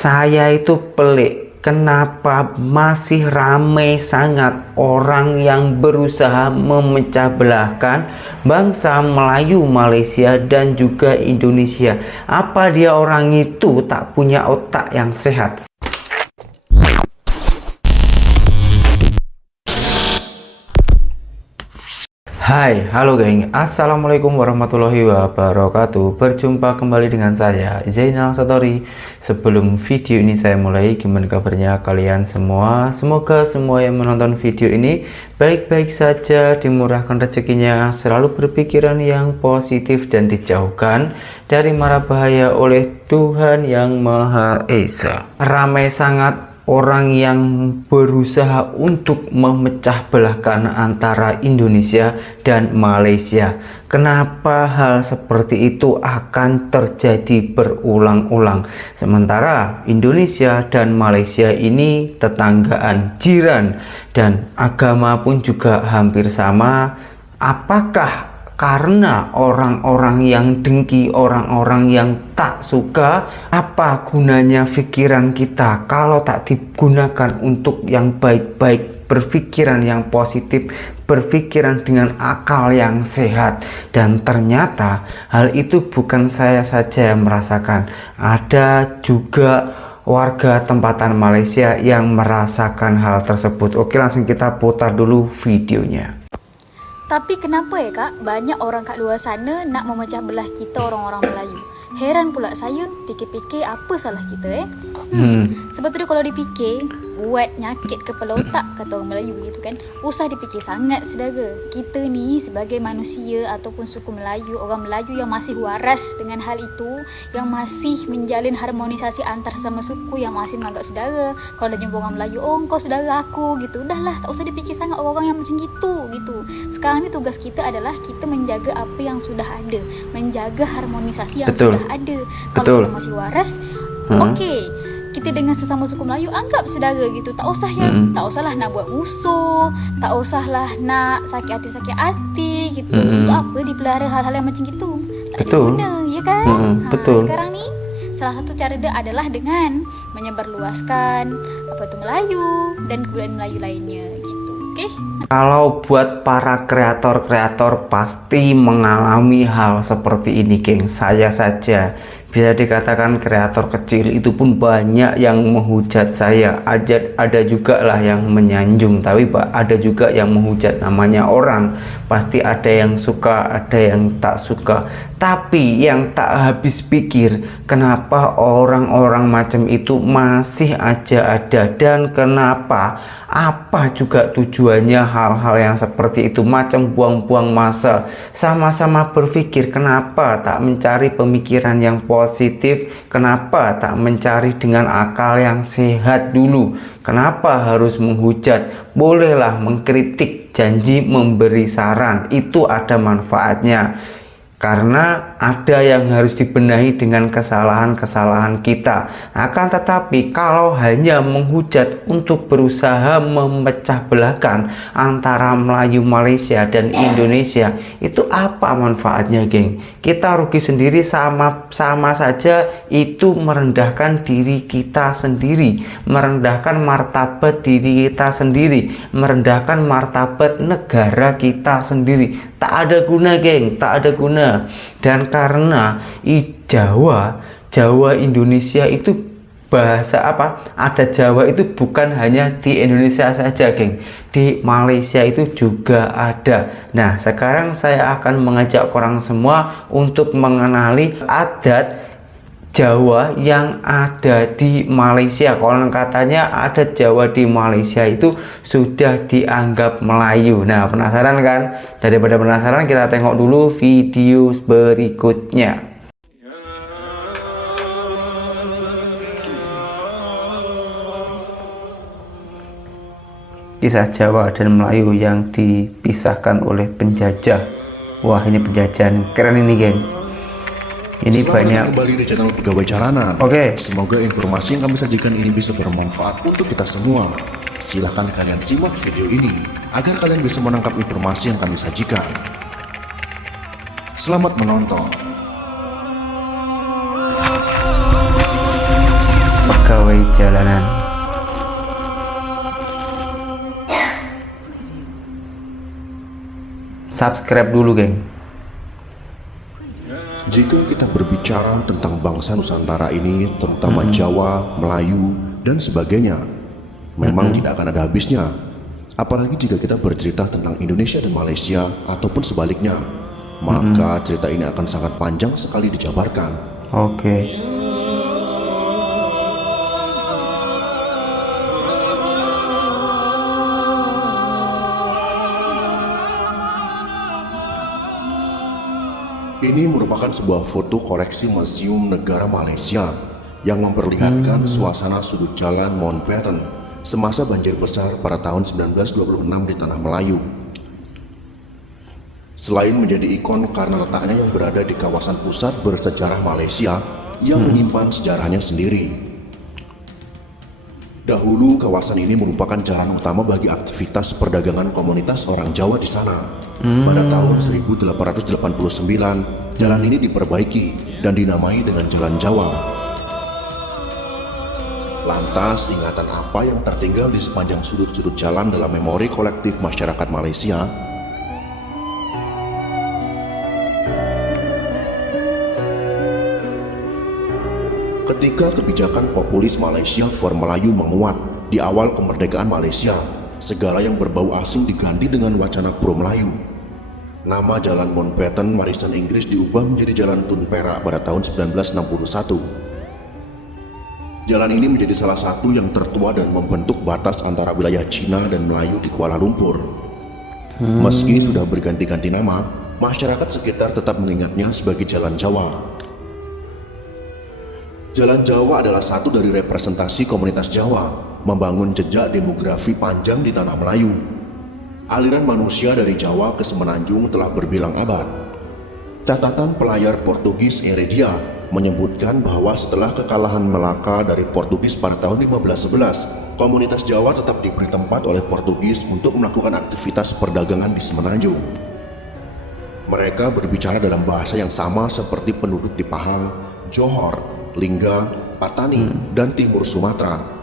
Saya itu pelik, kenapa masih ramai sangat orang yang berusaha memecah belahkan bangsa Melayu, Malaysia, dan juga Indonesia. Apa dia orang itu tak punya otak yang sehat? Hai, halo geng, assalamualaikum warahmatullahi wabarakatuh. Berjumpa kembali dengan saya Zainal Satori. Sebelum video ini saya mulai, gimana kabarnya kalian semua? Semoga semua yang menonton video ini baik-baik saja, dimurahkan rezekinya, selalu berpikiran yang positif dan dijauhkan dari mara bahaya oleh Tuhan Yang Maha Esa. Ramai sangat orang yang berusaha untuk memecah belahkan antara Indonesia dan Malaysia. Kenapa hal seperti itu akan terjadi berulang-ulang? Sementara Indonesia dan Malaysia ini tetanggaan, jiran, dan agama pun juga hampir sama. Apakah karena orang-orang yang dengki, orang-orang yang tak suka, apa gunanya pikiran kita kalau tak digunakan untuk yang baik-baik, berpikiran yang positif, berpikiran dengan akal yang sehat? Dan ternyata hal itu bukan saya saja yang merasakan, ada juga warga tempatan Malaysia yang merasakan hal tersebut. Oke, langsung kita putar dulu videonya. Tapi kenapa ya kak, banyak orang kat luar sana nak memecah belah kita orang-orang Melayu. Heran pula saya, fikir-fikir apa salah kita Sebab tu kalau dipikir, buat nyakit kepala otak, kata orang Melayu begitu kan. Usah dipikir sangat saudara. Kita ni sebagai manusia ataupun suku Melayu, orang Melayu yang masih waras dengan hal itu, yang masih menjalin harmonisasi antar sama suku, yang masih menganggap saudara. Kalau dah jumpa orang Melayu, oh kau saudara aku gitu. Udahlah, tak usah dipikir sangat orang-orang yang macam gitu gitu. Sekarang ni tugas kita adalah kita menjaga apa yang sudah ada, menjaga harmonisasi yang sudah ada. Kalau kita masih waras, okey, kita dengan sesama suku Melayu anggap saudara gitu. Tak usah tak usahlah nak buat musuh, tak usahlah nak sakit hati gitu. Untuk apa dipelihara hal-hal yang macam gitu? Tak ada guna, ya kan? Sekarang ni salah satu cara dia adalah dengan menyebarluaskan apa tu Melayu dan kebudayaan Melayu lainnya gitu. Okey. Kalau buat para kreator-kreator pasti mengalami hal seperti ini, geng. Saya saja bisa dikatakan kreator kecil itu pun banyak yang menghujat saya. Ada juga lah yang menyanjung, tapi ada juga yang menghujat. Namanya orang, pasti ada yang suka, ada yang tak suka. Tapi yang tak habis pikir, kenapa orang-orang macam itu masih aja ada, dan kenapa, apa juga tujuannya hal-hal yang seperti itu, macam buang-buang masa. Sama-sama berpikir, kenapa tak mencari pemikiran yang positif, kenapa tak mencari dengan akal yang sehat dulu, kenapa harus menghujat? Bolehlah mengkritik, janji memberi saran, itu ada manfaatnya. Karena ada yang harus dibenahi dengan kesalahan-kesalahan kita. Akan tetapi kalau hanya menghujat untuk berusaha memecah belahkan antara Melayu, Malaysia, dan Indonesia, itu apa manfaatnya, geng? Kita rugi sendiri, sama saja itu merendahkan diri kita sendiri, merendahkan martabat diri kita sendiri, merendahkan martabat negara kita sendiri. Tak ada guna, geng, tak ada guna. Dan karena Jawa Indonesia itu bahasa apa? Ada Jawa itu bukan hanya di Indonesia saja, geng. Di Malaysia itu juga ada. Nah, sekarang saya akan mengajak orang semua untuk mengenali adat Jawa yang ada di Malaysia. Konon katanya ada Jawa di Malaysia itu sudah dianggap Melayu. Nah, penasaran kan? Daripada penasaran, kita tengok dulu video berikutnya. Kisah Jawa dan Melayu yang dipisahkan oleh penjajah. Wah, ini penjajahan keren ini, geng. Ini selamat banyak kembali di channel Pegawai Jalanan. Semoga informasi yang kami sajikan ini bisa bermanfaat untuk kita semua. Silahkan kalian simak video ini agar kalian bisa menangkap informasi yang kami sajikan. Selamat menonton. pegawai jalanan. Subscribe dulu, geng. Jika kita berbicara tentang bangsa Nusantara ini, terutama Jawa, Melayu, dan sebagainya, memang tidak akan ada habisnya. Apalagi jika kita bercerita tentang Indonesia dan Malaysia ataupun sebaliknya, maka cerita ini akan sangat panjang sekali dijabarkan. Oke. Ini merupakan sebuah foto koleksi Museum Negara Malaysia yang memperlihatkan suasana sudut jalan Mountbatten semasa banjir besar pada tahun 1926 di Tanah Melayu. Selain menjadi ikon karena letaknya yang berada di kawasan pusat bersejarah Malaysia yang menyimpan sejarahnya sendiri. Dahulu kawasan ini merupakan jalan utama bagi aktivitas perdagangan komunitas orang Jawa di sana. Pada tahun 1889, jalan ini diperbaiki dan dinamai dengan Jalan Jawa. Lantas, ingatan apa yang tertinggal di sepanjang sudut-sudut jalan dalam memori kolektif masyarakat Malaysia? Ketika kebijakan populis Malaysia for Melayu menguat di awal kemerdekaan Malaysia, segala yang berbau asing diganti dengan wacana pro Melayu. Nama Jalan Mountbatten warisan Inggris diubah menjadi Jalan Tun Perak pada tahun 1961. Jalan ini menjadi salah satu yang tertua dan membentuk batas antara wilayah Cina dan Melayu di Kuala Lumpur. Meski sudah berganti-ganti nama, masyarakat sekitar tetap mengingatnya sebagai Jalan Jawa. Jalan Jawa adalah satu dari representasi komunitas Jawa, membangun jejak demografi panjang di Tanah Melayu. Aliran manusia dari Jawa ke Semenanjung telah berbilang abad. Catatan pelayar Portugis Heredia menyebutkan bahwa setelah kekalahan Melaka dari Portugis pada tahun 1511, komunitas Jawa tetap diberi tempat oleh Portugis untuk melakukan aktivitas perdagangan di Semenanjung. Mereka berbicara dalam bahasa yang sama seperti penduduk di Pahang, Johor, Lingga, Patani, dan Timur Sumatera.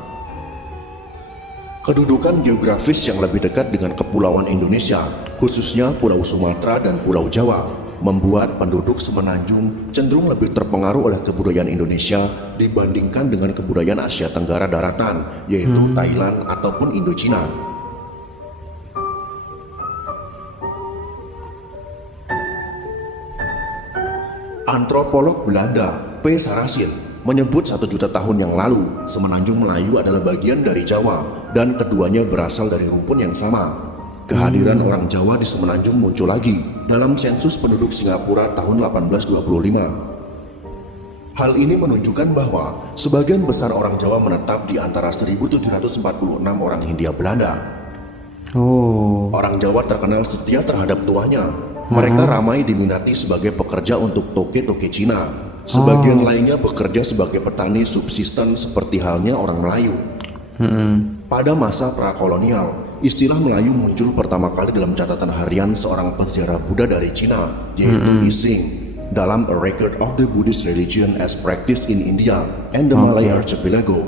Kedudukan geografis yang lebih dekat dengan kepulauan Indonesia, khususnya Pulau Sumatera dan Pulau Jawa, membuat penduduk Semenanjung cenderung lebih terpengaruh oleh kebudayaan Indonesia dibandingkan dengan kebudayaan Asia Tenggara daratan, yaitu Thailand ataupun Indochina. Antropolog Belanda P. Sarasin menyebut 1 juta tahun yang lalu, Semenanjung Melayu adalah bagian dari Jawa dan keduanya berasal dari rumpun yang sama. Kehadiran orang Jawa di Semenanjung muncul lagi dalam sensus penduduk Singapura tahun 1825. Hal ini menunjukkan bahwa sebagian besar orang Jawa menetap di antara 1746 orang Hindia Belanda. Orang Jawa terkenal setia terhadap tuanya. Mereka ramai diminati sebagai pekerja untuk toke-toke Cina. Sebagian lainnya bekerja sebagai petani subsisten seperti halnya orang Melayu. Pada masa prakolonial, istilah Melayu muncul pertama kali dalam catatan harian seorang peziarah Buddha dari Cina, yaitu Ising, dalam A Record of the Buddhist Religion as Practiced in India and the Malay Archipelago.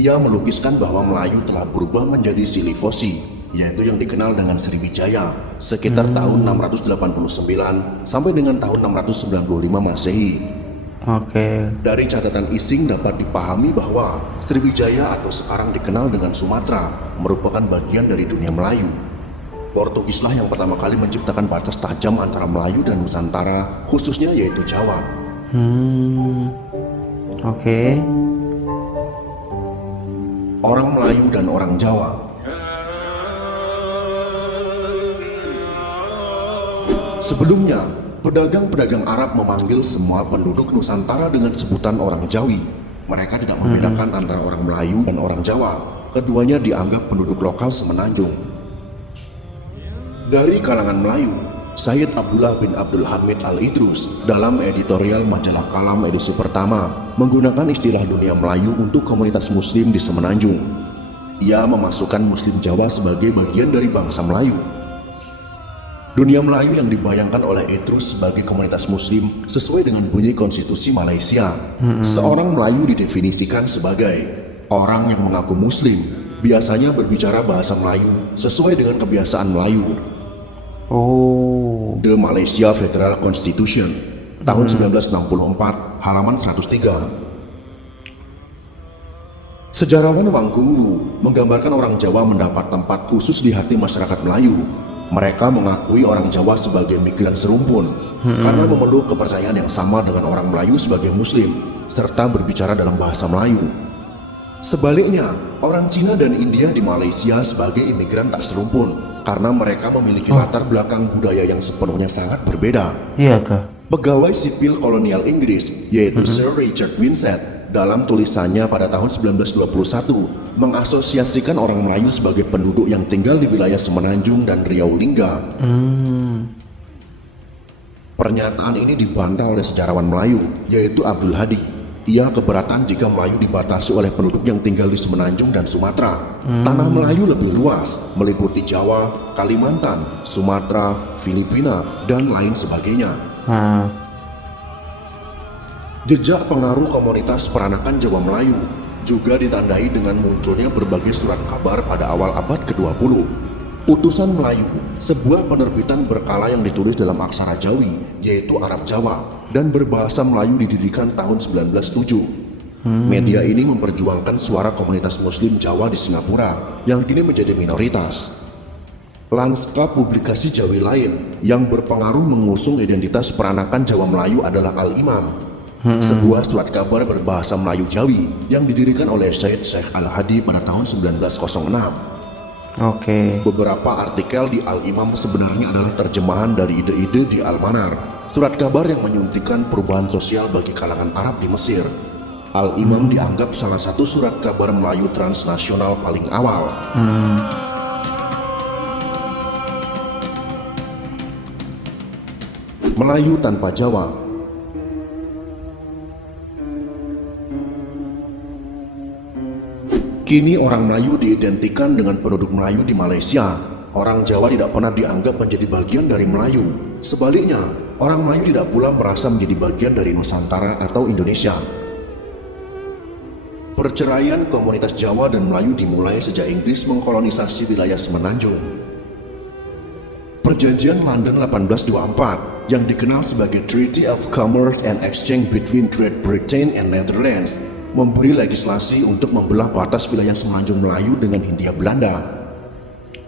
Ia melukiskan bahwa Melayu telah berubah menjadi Silifosi, yaitu yang dikenal dengan Sriwijaya, sekitar tahun 689 sampai dengan tahun 695 Masehi. Dari catatan Ising dapat dipahami bahwa Sriwijaya atau sekarang dikenal dengan Sumatera merupakan bagian dari dunia Melayu. Portugislah yang pertama kali menciptakan batas tajam antara Melayu dan Nusantara, khususnya yaitu Jawa. Orang Melayu dan orang Jawa. Sebelumnya, pedagang-pedagang Arab memanggil semua penduduk Nusantara dengan sebutan orang Jawi. Mereka tidak membedakan antara orang Melayu dan orang Jawa. Keduanya dianggap penduduk lokal Semenanjung. Dari kalangan Melayu, Sayyid Abdullah bin Abdul Hamid Al-Idrus dalam editorial majalah Kalam edisi pertama menggunakan istilah dunia Melayu untuk komunitas muslim di Semenanjung. Ia memasukkan muslim Jawa sebagai bagian dari bangsa Melayu. Dunia Melayu yang dibayangkan oleh Idrus sebagai komunitas muslim sesuai dengan bunyi konstitusi Malaysia. Seorang Melayu didefinisikan sebagai orang yang mengaku muslim, biasanya berbicara bahasa Melayu sesuai dengan kebiasaan Melayu. Oh. The Malaysia Federal Constitution tahun 1964 halaman 103. Sejarawan Wang Gungwu menggambarkan orang Jawa mendapat tempat khusus di hati masyarakat Melayu. Mereka mengakui orang Jawa sebagai migran serumpun karena memeluk kepercayaan yang sama dengan orang Melayu sebagai muslim serta berbicara dalam bahasa Melayu. Sebaliknya, orang Cina dan India di Malaysia sebagai imigran tak serumpun karena mereka memiliki latar belakang budaya yang sepenuhnya sangat berbeda. Iya kah? Pegawai sipil kolonial Inggris yaitu Sir Richard Winsett dalam tulisannya pada tahun 1921 mengasosiasikan orang Melayu sebagai penduduk yang tinggal di wilayah Semenanjung dan Riau Lingga. Pernyataan ini dibantah oleh sejarawan Melayu yaitu Abdul Hadi. Ia keberatan jika Melayu dibatasi oleh penduduk yang tinggal di Semenanjung dan Sumatera. Tanah Melayu lebih luas, meliputi Jawa, Kalimantan, Sumatera, Filipina, dan lain sebagainya. Jejak pengaruh komunitas peranakan Jawa Melayu juga ditandai dengan munculnya berbagai surat kabar pada awal abad ke-20. Utusan Melayu, sebuah penerbitan berkala yang ditulis dalam aksara Jawi, yaitu Arab Jawa, dan berbahasa Melayu didirikan tahun 1907. Media ini memperjuangkan suara komunitas Muslim Jawa di Singapura yang kini menjadi minoritas. Lanskap publikasi Jawi lain yang berpengaruh mengusung identitas peranakan Jawa Melayu adalah Al-Imam, sebuah surat kabar berbahasa Melayu Jawi yang didirikan oleh Syed Sheikh Al-Hadi pada tahun 1906. Oke. Beberapa artikel di Al-Imam sebenarnya adalah terjemahan dari ide-ide di Al-Manar, surat kabar yang menyuntikkan perubahan sosial bagi kalangan Arab di Mesir. Al-Imam dianggap salah satu surat kabar Melayu transnasional paling awal. Melayu tanpa Jawa. Kini orang Melayu diidentikan dengan penduduk Melayu di Malaysia. Orang Jawa tidak pernah dianggap menjadi bagian dari Melayu. Sebaliknya, orang Melayu tidak pula merasa menjadi bagian dari Nusantara atau Indonesia. Perceraian komunitas Jawa dan Melayu dimulai sejak Inggris mengkolonisasi wilayah Semenanjung. Perjanjian London 1824 yang dikenal sebagai Treaty of Commerce and Exchange between Great Britain and Netherlands memberi legislasi untuk membelah batas wilayah Semenanjung Melayu dengan Hindia Belanda.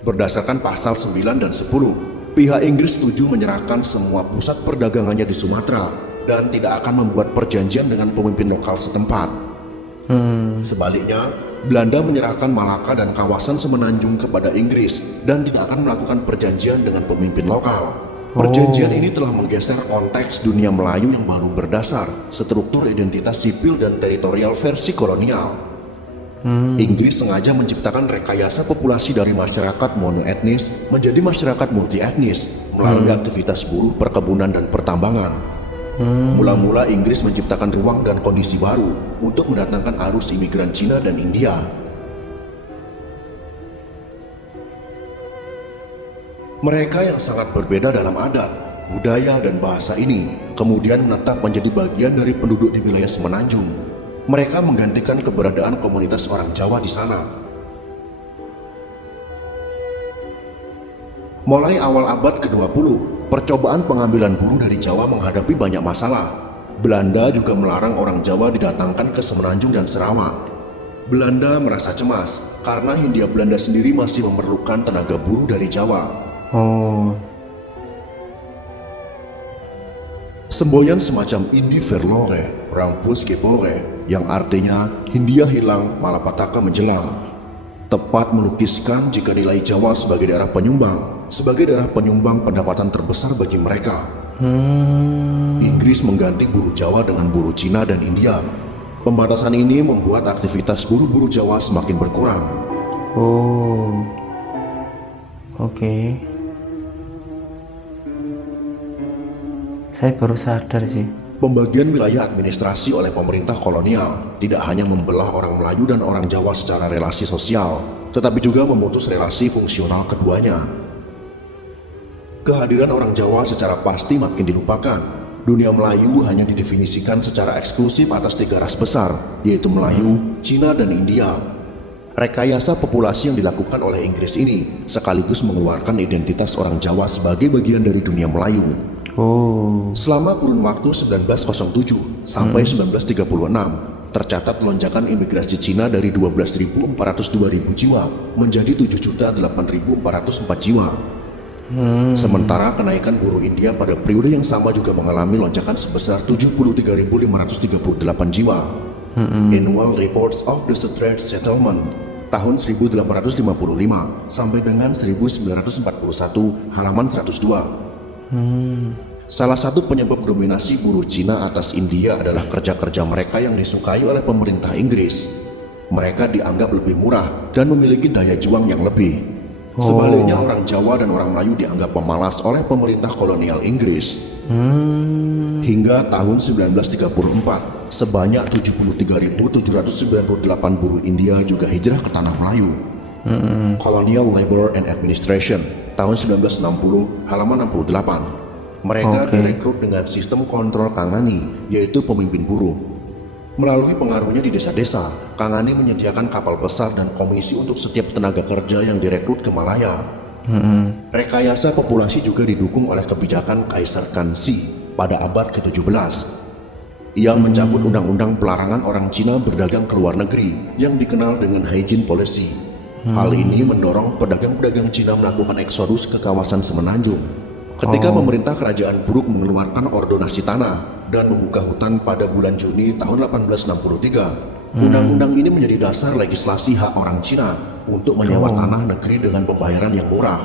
Berdasarkan pasal 9 dan 10, pihak Inggris setuju menyerahkan semua pusat perdagangannya di Sumatera dan tidak akan membuat perjanjian dengan pemimpin lokal setempat. Sebaliknya, Belanda menyerahkan Malaka dan kawasan Semenanjung kepada Inggris dan tidak akan melakukan perjanjian dengan pemimpin lokal. Perjanjian ini telah menggeser konteks dunia Melayu yang baru berdasar struktur identitas sipil dan teritorial versi kolonial. Inggris sengaja menciptakan rekayasa populasi dari masyarakat monoetnis menjadi masyarakat multietnis melalui aktivitas buruh, perkebunan, dan pertambangan. Mula-mula Inggris menciptakan ruang dan kondisi baru untuk mendatangkan arus imigran Cina dan India. Mereka yang sangat berbeda dalam adat, budaya, dan bahasa ini kemudian menetap menjadi bagian dari penduduk di wilayah Semenanjung. Mereka menggantikan keberadaan komunitas orang Jawa di sana. Mulai awal abad ke-20, percobaan pengambilan buruh dari Jawa menghadapi banyak masalah. Belanda juga melarang orang Jawa didatangkan ke Semenanjung dan Sarawak. Belanda merasa cemas karena Hindia Belanda sendiri masih memerlukan tenaga buruh dari Jawa. Semboyan semacam Indi Verloren, Rampus Kebore, yang artinya Hindia hilang, malapetaka menjelang, tepat melukiskan jika nilai Jawa sebagai daerah penyumbang pendapatan terbesar bagi mereka. Inggris mengganti buruh Jawa dengan buruh Cina dan India. Pembatasan ini membuat aktivitas buruh-buruh Jawa semakin berkurang. Oke. Saya baru sadar sih. Pembagian wilayah administrasi oleh pemerintah kolonial tidak hanya membelah orang Melayu dan orang Jawa secara relasi sosial, tetapi juga memutus relasi fungsional keduanya. Kehadiran orang Jawa secara pasti makin dilupakan. Dunia Melayu hanya didefinisikan secara eksklusif atas 3 ras besar, yaitu Melayu, Cina, dan India. Rekayasa populasi yang dilakukan oleh Inggris ini sekaligus mengeluarkan identitas orang Jawa sebagai bagian dari dunia Melayu. Selama kurun waktu 1907 sampai 1936, tercatat lonjakan imigrasi Cina dari 12.402.000 jiwa menjadi 7.008.404 jiwa. Sementara kenaikan buruh India pada periode yang sama juga mengalami lonjakan sebesar 73.538 jiwa. Annual Reports of the Straits Settlement tahun 1855 sampai dengan 1941 halaman 102. Salah satu penyebab dominasi buruh Cina atas India adalah kerja-kerja mereka yang disukai oleh pemerintah Inggris. Mereka dianggap lebih murah dan memiliki daya juang yang lebih. Sebaliknya orang Jawa dan orang Melayu dianggap pemalas oleh pemerintah kolonial Inggris. Hingga tahun 1934, sebanyak 73.798 buruh India juga hijrah ke tanah Melayu. Colonial Labor and Administration tahun 1960 halaman 68. Mereka direkrut dengan sistem kontrol Kangani, yaitu pemimpin buruh. Melalui pengaruhnya di desa-desa, Kangani menyediakan kapal besar dan komisi untuk setiap tenaga kerja yang direkrut ke Malaya. Rekayasa populasi juga didukung oleh kebijakan Kaisar Kansi pada abad ke-17. Ia mencabut undang-undang pelarangan orang Cina berdagang ke luar negeri yang dikenal dengan hygiene policy. Hal ini mendorong pedagang-pedagang Cina melakukan eksodus ke kawasan Semenanjung. Ketika pemerintah kerajaan Brooke mengeluarkan ordonasi tanah dan membuka hutan pada bulan Juni tahun 1863, undang-undang ini menjadi dasar legislasi hak orang Cina untuk menyewa tanah negeri dengan pembayaran yang murah.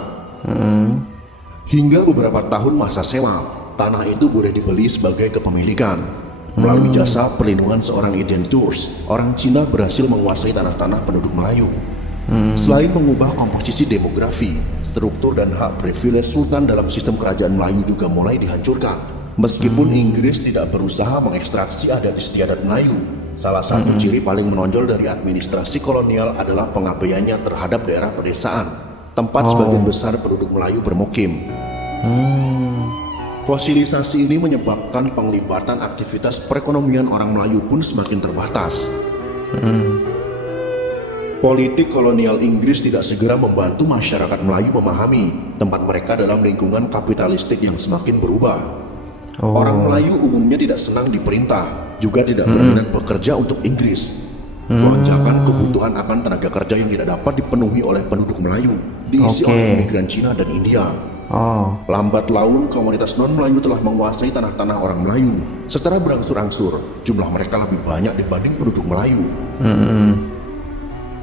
Hingga beberapa tahun masa sewa, tanah itu boleh dibeli sebagai kepemilikan. Melalui jasa perlindungan seorang identurs, orang Cina berhasil menguasai tanah-tanah penduduk Melayu. Selain mengubah komposisi demografi, struktur dan hak privilege sultan dalam sistem kerajaan Melayu juga mulai dihancurkan. Meskipun Inggris tidak berusaha mengekstraksi adat istiadat Melayu, salah satu ciri paling menonjol dari administrasi kolonial adalah pengabaiannya terhadap daerah pedesaan, tempat sebagian besar penduduk Melayu bermukim. Fosilisasi ini menyebabkan penglibatan aktivitas perekonomian orang Melayu pun semakin terbatas. Politik kolonial Inggris tidak segera membantu masyarakat Melayu memahami tempat mereka dalam lingkungan kapitalistik yang semakin berubah. Orang Melayu umumnya tidak senang diperintah, juga tidak berminat bekerja untuk Inggris. Lonjakan kebutuhan akan tenaga kerja yang tidak dapat dipenuhi oleh penduduk Melayu diisi oleh imigran Cina dan India. Lambat laun komunitas non-Melayu telah menguasai tanah-tanah orang Melayu. Secara berangsur-angsur, jumlah mereka lebih banyak dibanding penduduk Melayu.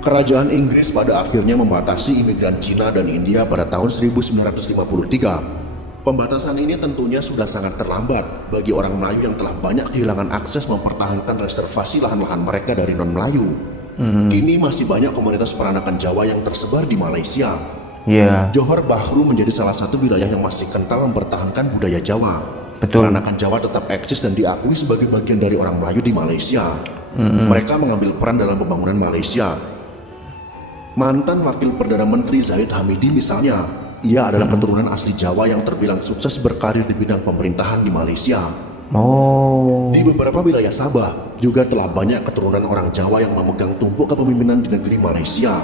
Kerajaan Inggris pada akhirnya membatasi imigran Cina dan India pada tahun 1953. Pembatasan ini tentunya sudah sangat terlambat bagi orang Melayu yang telah banyak kehilangan akses mempertahankan reservasi lahan-lahan mereka dari non-Melayu. Kini masih banyak komunitas peranakan Jawa yang tersebar di Malaysia. Johor Bahru menjadi salah satu wilayah yang masih kental mempertahankan budaya Jawa. Peranakan Jawa tetap eksis dan diakui sebagai bagian dari orang Melayu di Malaysia. Mereka mengambil peran dalam pembangunan Malaysia. Mantan Wakil Perdana Menteri Zahid Hamidi misalnya, ia adalah keturunan asli Jawa yang terbilang sukses berkarir di bidang pemerintahan di Malaysia. Di beberapa wilayah Sabah juga telah banyak keturunan orang Jawa yang memegang tumpuk kepemimpinan di negeri Malaysia.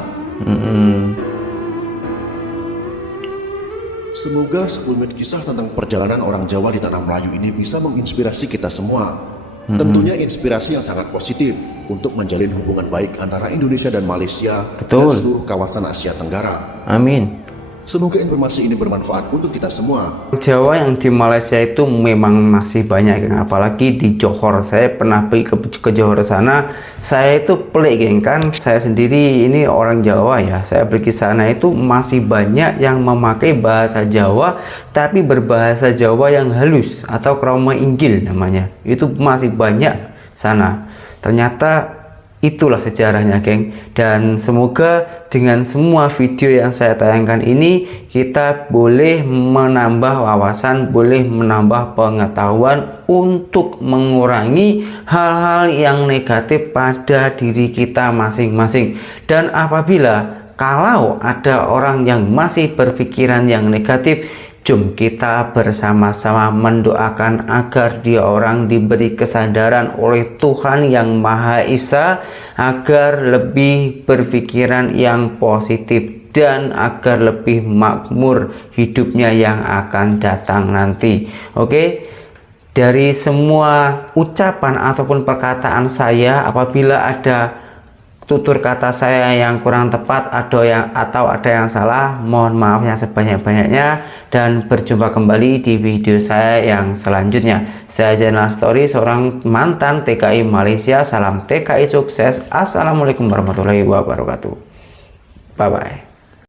Semoga sekelumit kisah tentang perjalanan orang Jawa di tanah Melayu ini bisa menginspirasi kita semua. Tentunya inspirasi yang sangat positif untuk menjalin hubungan baik antara Indonesia dan Malaysia dan seluruh kawasan Asia Tenggara. Amin. Semoga informasi ini bermanfaat untuk kita semua. Jawa yang di Malaysia itu memang masih banyak, geng. Apalagi di Johor. Saya pernah pergi ke Johor sana. Saya itu pelik, geng. Kan saya sendiri ini orang Jawa ya. Saya pergi sana itu masih banyak yang memakai bahasa Jawa, tapi berbahasa Jawa yang halus atau krama Inggil namanya. Itu masih banyak sana. Ternyata itulah sejarahnya, geng. Dan semoga dengan semua video yang saya tayangkan ini kita boleh menambah wawasan, boleh menambah pengetahuan untuk mengurangi hal-hal yang negatif pada diri kita masing-masing. Dan apabila kalau ada orang yang masih berpikiran yang negatif, Jom kita bersama-sama mendoakan agar dia orang diberi kesadaran oleh Tuhan yang Maha Esa, agar lebih berpikiran yang positif dan agar lebih makmur hidupnya yang akan datang nanti. Oke, dari semua ucapan ataupun perkataan saya, apabila ada tutur kata saya yang kurang tepat atau ada yang salah, mohon maaf yang sebanyak-banyaknya, dan berjumpa kembali di video saya yang selanjutnya. Saya Zainal Story, seorang mantan TKI Malaysia. Salam TKI sukses. Assalamualaikum warahmatullahi wabarakatuh. Bye bye.